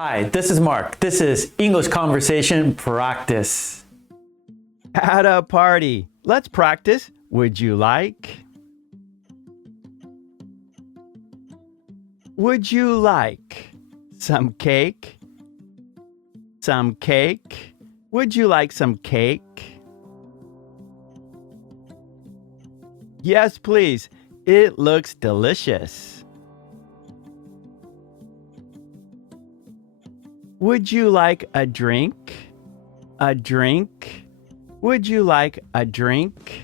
Hi, this is Mark. This is English Conversation Practice. At a party. Let's practice. Would you like? Would you like some cake? Some cake? Would you like some cake? Yes, please. It looks delicious. Would you like a drink? A drink? Would you like a drink?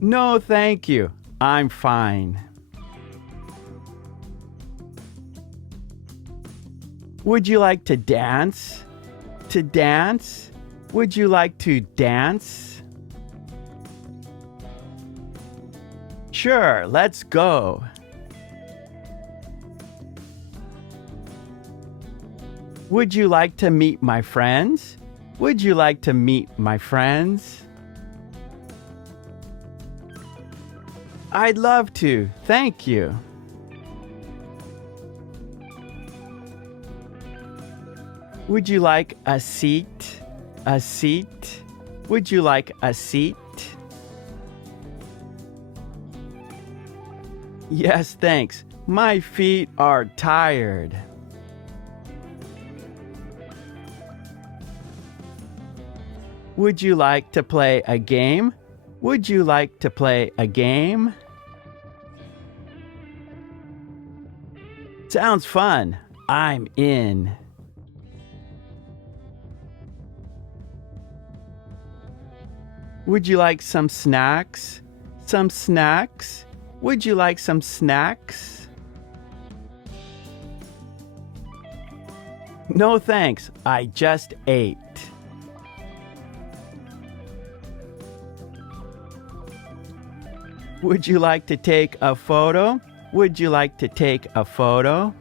No, thank you. I'm fine. Would you like to dance? To dance? Would you like to dance? Sure, let's go. Would you like to meet my friends? Would you like to meet my friends? I'd love to, thank you. Would you like a seat? A seat? Would you like a seat? Yes, thanks. My feet are tired. Would you like to play a game? Would you like to play a game? Sounds fun. I'm in. Would you like some snacks? Some snacks? Would you like some snacks? No thanks. I just ate. Would you like to take a photo? Would you like to take a photo?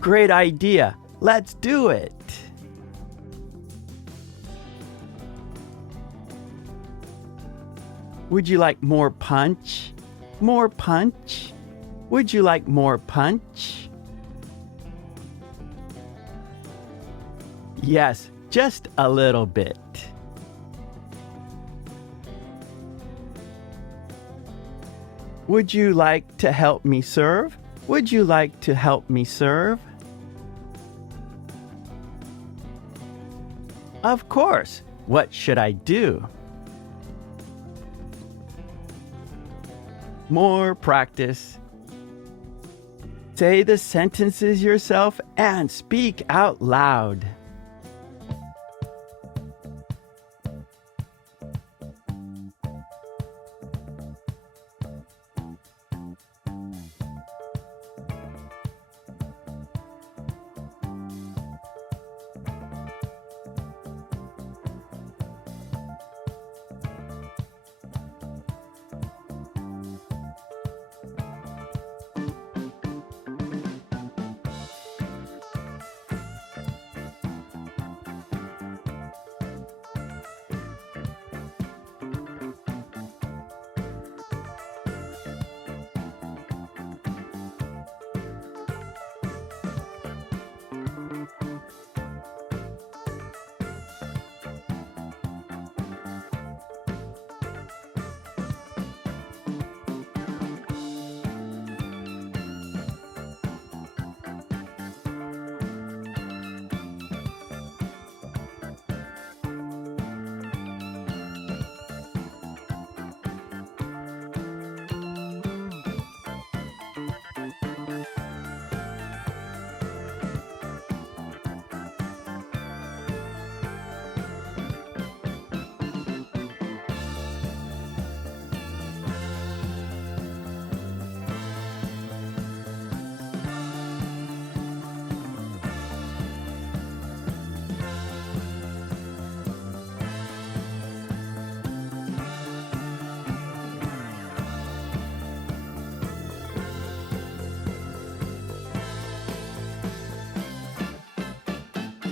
Great idea. Let's do it. Would you like more punch? More punch? Would you like more punch? Yes, just a little bit. Would you like to help me serve? Would you like to help me serve? Of course. What should I do? More practice. Say the sentences yourself and speak out loud.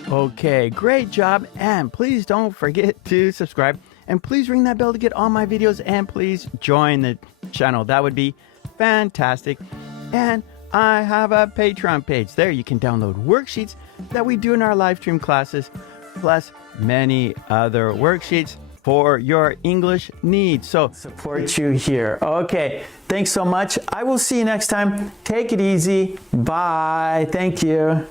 Okay, great job. And please don't forget to subscribe. And please ring that bell to get all my videos. And please join the channel. That would be fantastic. And I have a Patreon page. There you can download worksheets that we do in our live stream classes, plus many other worksheets for your English needs. So support you here. Okay, thanks so much. I will see you next time. Take it easy. Bye. Thank you.